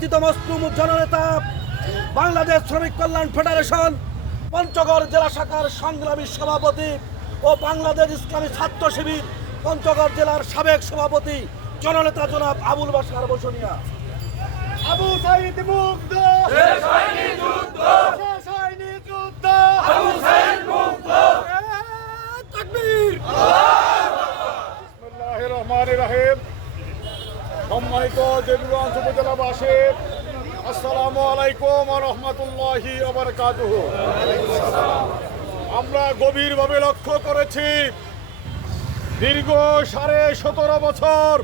নির্বাচিত মজলুম জননেতা বাংলাদেশ শ্রমিক কল্যাণ ফেডারেশন পঞ্চগড় জেলা শাখার সংগ্রামী সভাপতি ও বাংলাদেশ ইসলামী ছাত্র শিবির পঞ্চগড় জেলার সাবেক সভাপতি জননেতা জনাব আবুল বাশার বসুনিয়া। আবু সাঈদ মুগ্ধ, শেষ হয়নি যুদ্ধ, শেষ হয়নি যুদ্ধ, আবু সাঈদ মুগ্ধ। তাকবীর। বিসমিল্লাহির রহমানির রহিম। সম্মানিত দেবীগঞ্জ উপজেলাবাসী, আসসালামু আলাইকুম ওয়া রাহমাতুল্লাহি ওয়া বারাকাতুহু। আমরা গভীরভাবে লক্ষ্য করেছি দীর্ঘ 17.5 বছর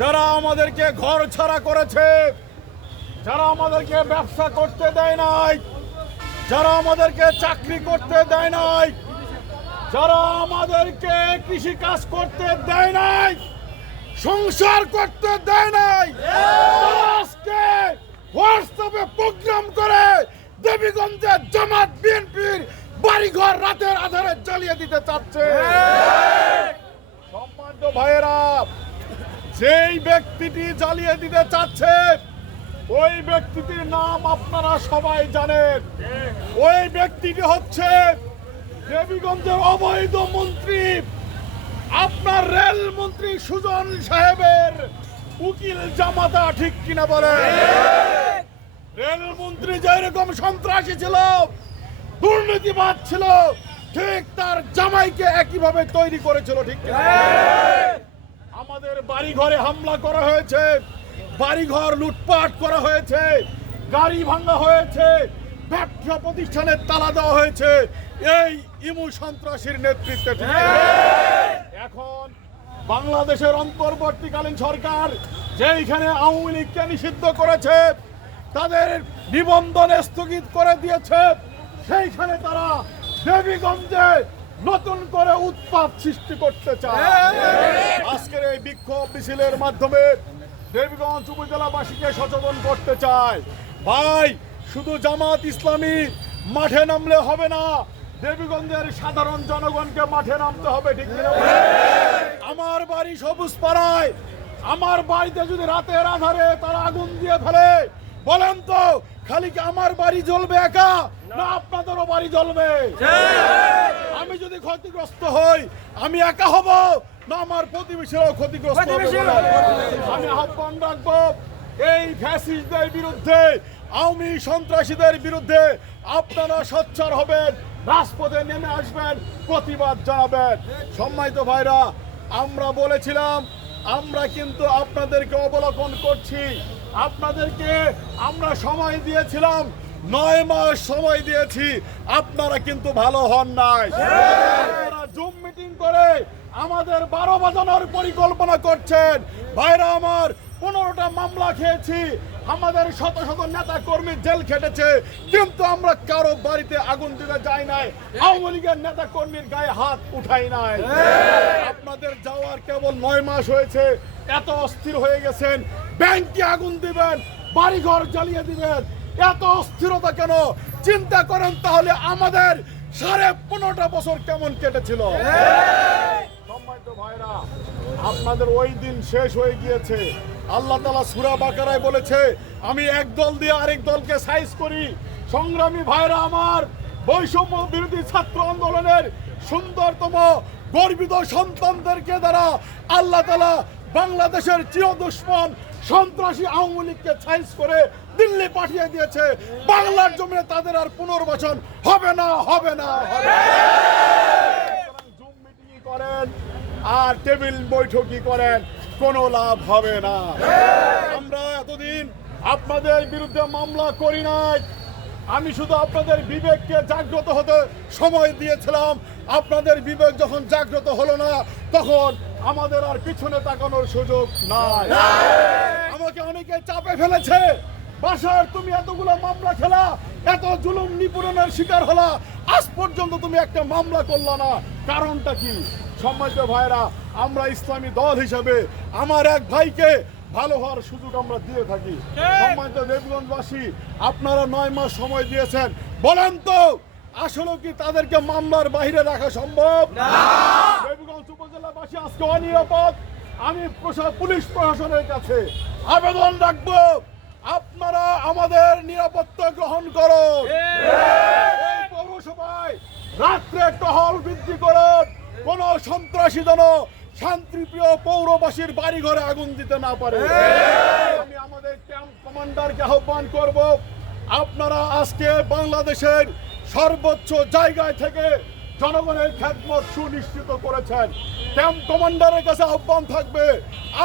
যারা আমাদেরকে ঘর ছাড়া করেছে, যারা আমাদেরকে ব্যবসা করতে দেয় নাই, যারা আমাদেরকে চাকরি করতে দেয় নাই, যারা আমাদেরকে কৃষি কাজ করতে দেয় নাই, সংসার করতে দেয় নাই, আজকে হোয়াটসঅ্যাপে প্রোগ্রাম করে দেবীগঞ্জে জামাত বিএনপির বাড়িঘর রাতের আধারে জ্বালিয়ে দিতে চাচ্ছে। সম্মানিত ভাইয়েরা, যেই ব্যক্তিটি জ্বালিয়ে দিতে চাচ্ছে ওই ব্যক্তিটির নাম আপনারা সবাই জানেন। ওই ব্যক্তিটি হচ্ছে দেবীগঞ্জের অবৈধ মন্ত্রী, আপনার রেল মন্ত্রী সুজন সাহেবের উকিল জামাতা। ঠিক কিনা বলে? রেল মন্ত্রী যেরকম সন্ত্রাসী ছিল, দুর্নীতিবাদ ছিল, ঠিক তার জামাইকে একইভাবে তৈরি করেছিল। ঠিক কিনা? আমাদের বাড়িঘরে হামলা করা হয়েছে, বাড়িঘর লুটপাট করা হয়েছে, গাড়ি ভাঙা হয়েছে, ব্যবসা প্রতিষ্ঠানের তালা দেওয়া হয়েছে এই ইমু সন্ত্রাসীর নেতৃত্বে। এখন বাংলাদেশের অন্তর্বর্তীকালীন সরকার যেইখানে আওয়ামী লীগকে নিষিদ্ধ করেছে, তাদের নিবন্ধন স্থগিত করে দিয়েছে, সেইখানে তারা দেবীগঞ্জে নতুন করে উৎপাত সৃষ্টি করতে চায়। আজকের এই বিক্ষোভ মিছিলের মাধ্যমে দেবীগঞ্জ উপজেলাবাসীকে সচেতন করতে চায়। ভাই, শুধু জামাত ইসলামী মাঠে নামলে হবে না, দেবীগঞ্জের সাধারণ জনগণকে মাঠে নামতে হবে। ঠিক কিনা? আমার বাড়ি সবুজ পাড়ায়, আমার বাড়িতে যদি রাতের আধারে তারা আগুন দিয়ে ফেলে, বলেন তো খালি কি আমার বাড়ি জ্বলবে একা, না আপনাদেরও বাড়ি জ্বলবে? আমি যদি ক্ষতিগ্রস্ত হই, আমি একা হব না আমার প্রতিবেশীরাও ক্ষতিগ্রস্ত হবে? আমি আহ্বান রাখবো এই ফ্যাসিস্টদের বিরুদ্ধে, আওয়ামী সন্ত্রাসীদের বিরুদ্ধে আপনারা সোচ্চার হবেন, রাজপথে নেমে আসবেন, প্রতিবাদ জানাবেন। সম্মানিত ভাইরা, আমরা বলেছিলাম আমরা কিন্তু আপনাদেরকে অবলোকন করছি, আপনাদেরকে আমরা সময় দিয়েছিলাম, 9 মাস সময় দিয়েছি, আপনারা কিন্তু ভালো হন নাই। আপনারা জুম মিটিং করে আমাদের 12 বাজানোর পরিকল্পনা করছেন। ভাইরা আমার, 15টা মামলা খেয়েছি, আমাদের শত শত নেতা কর্মী জেল খেটেছে, কিন্তু আমরা কারো বাড়িতে আগুন দিতে যাই নাই, আওয়ামী লীগের নেতা কর্মীর গায়ে হাত উঠাই নাই। আপনাদের যাওয়ার কেবল 9 মাস হয়েছে, এত অস্থির হয়ে গেছেন, ব্যাংকে আগুন দিবেন, বাড়িঘর জ্বালিয়ে দিবেন, এত অস্থিরতা কেন? চিন্তা করেন তাহলে আমাদের 15.5 বছর কেমন কেটেছিল। সম্মানিত ভাইরা, আপনাদের ওই দিন শেষ হয়ে গিয়েছে। আল্লাহ তাআলা সূরা বাকারায় বলেছে, আমি এক দল দিয়ে আরেক দলকে সাইজ করি। সংগ্রামী ভাইরা আমার, বৈষম্য বিরোধী ছাত্র আন্দোলনের সুন্দরতম গর্বিত সন্তানদেরকে দ্বারা আল্লাহ তাআলা বাংলাদেশের চিরদুশ্মন সন্ত্রাসী আওয়ামী লীগকে সাইজ করে দিল্লি পাঠিয়ে দিয়েছে। বাংলার জমিনে তাদের আর পুনর্বাসন হবে না, হবে না, হবে না। জুম মিটিং করেন আর টেবিল বৈঠকি করেন, কোনো লাভ হবে না। আমরা এতদিন আপনাদের বিরুদ্ধে মামলা করি নাই, আমি শুধু আপনাদের বিবেককে জাগ্রত হতে সময় দিয়েছিলাম। আপনাদের বিবেক যখন জাগ্রত হলো না, তখন আমাদের আর পিছনে তাকানোর সুযোগ নাই। আমাকে অনেকে চাপে ফেলেছে, বাসার তুমি এতগুলো মামলা খেলা, এত জুলুম নিপীড়নের শিকার হলা, আজ পর্যন্ত তুমি একটা মামলা করলা না, কারণটা কি? সম্মানিত ভাইরা, আমরা ইসলামী দল হিসেবে আমার এক ভাইকে ভালো হওয়ার সুযোগ আমরা দিয়ে থাকি। সম্মানিত দেবগঞ্জবাসী, আপনারা 9 মাস সময় দিয়েছেন, বলেন তো আসলে কি তাদেরকে মামলার বাইরে রাখা সম্ভব? দেবগঞ্জ উপজেলাবাসী আজকে অনিরাপদ। আমি পুলিশ প্রশাসনের কাছে আবেদন রাখবো, আপনারা আমাদের নিরাপত্তা গ্রহণ করুন। এই পৌরসভায় রাত্রে টহল বৃদ্ধি করুন, কোন সন্ত্রাসী যেন শান্তিপ্রিয় পৌরবাসীর বাড়ি ঘরে আগুন দিতে না পারে। আমি আমাদের ক্যাম্প কমান্ডারকে আহ্বান করব, আপনারা আজকে বাংলাদেশের সর্বোচ্চ জায়গায় থেকে জনগণের খেদমত সুনিশ্চিত করেছেন। ক্যাম্প কমান্ডারের কাছে আহ্বান থাকবে,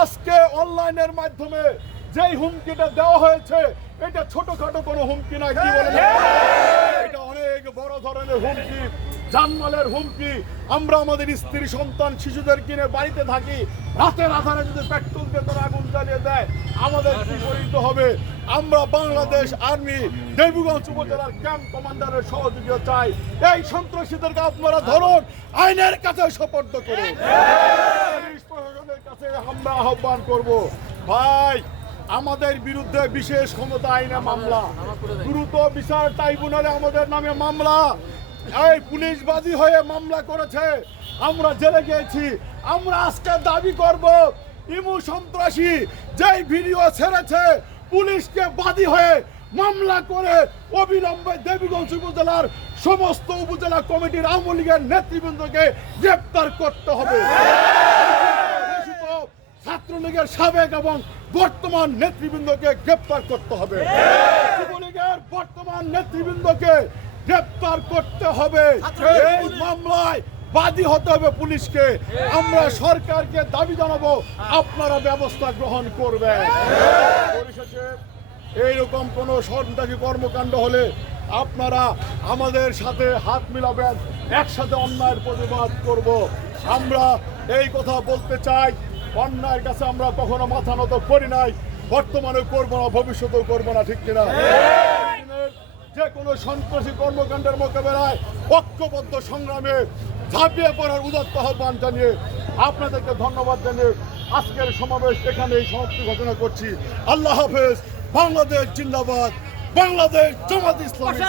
আজকে অনলাইনের মাধ্যমে যেই হুমকিটা দেওয়া হয়েছে এটা ছোটখাটো কোনো হুমকি না, কি বলেন? এটা অনেক বড় ধরনের হুমকি, জানমালের হুমকি। আমরা আমাদের স্ত্রী সন্তান শিশুদের কিনে বাড়িতে থাকি, রাতের আধারে যদি পেট্রোল দিয়ে তারা আগুন জ্বালিয়ে দেয় আমাদের কি পরিণত হবে? আমরা বাংলাদেশ আর্মি দেবীগঞ্জ উপজেলার ক্যাম্প কমান্ডারের সহযোগিতা চাই। এই সন্ত্রাসীদেরকে আপনারা ধরুন, আইনের কাছে সোপর্দ করুন। পুলিশ প্রশাসনের কাছে আমরা আহ্বান করব, ভাই আমাদের বিরুদ্ধে বিশেষ ক্ষমতা আইনে মামলা, দ্রুত বিচার ট্রাইব্যুনালে আমাদের নামে মামলা, এই পুলিশ বাদী হয়ে মামলা করেছে, আমরা জেলে গিয়েছি। আমরা আজকে দাবি করব, ইমু সন্ত্রাসী যেই ভিডিও ছেড়েছে পুলিশকে বাদী হয়ে মামলা করে অবিলম্বে দেবীগঞ্জ উপজেলার সমস্ত উপজেলা কমিটির আওয়ামী লীগের নেতৃবৃন্দকে গ্রেপ্তার করতে হবে। ছাত্রলীগের সাবেক এবং বর্তমান নেতৃবৃন্দকে গ্রেপ্তার করতে হবে। যুবলীগের বর্তমান নেতৃবৃন্দকে গ্রেপ্তার করতে হবে। এই মামলায় বাদী হতে হবে পুলিশকে। আমরা সরকারকে দাবি জানাবো, আপনারা ব্যবস্থা গ্রহণ করবেন। পরিশেষে এইরকম কোনো সন্ত্রাসী কর্মকাণ্ড হলে আপনারা আমাদের সাথে হাত মিলাবেন, একসাথে অন্যায়ের প্রতিবাদ করব। আমরা এই কথা বলতে চাই, অন্যায়ের কাছে আমরা কখনো মাথা নত করি নাই, বর্তমানে করবো না, ভবিষ্যতেও করবো না, ঠিক কিনা? যে কোনো সন্ত্রাসী কর্মকাণ্ডের মোকাবেলায় ঐক্যবদ্ধ সংগ্রামে ঝাঁপিয়ে পড়ার উদাত্ত আহ্বান জানিয়ে আপনাদেরকে ধন্যবাদ জানিয়ে আজকের সমাবেশ এখানেই সমাপ্তি ঘোষণা করছি। আল্লাহ হাফেজ। বাংলাদেশ জিন্দাবাদ, বাংলাদেশ জামাত ইসলামী।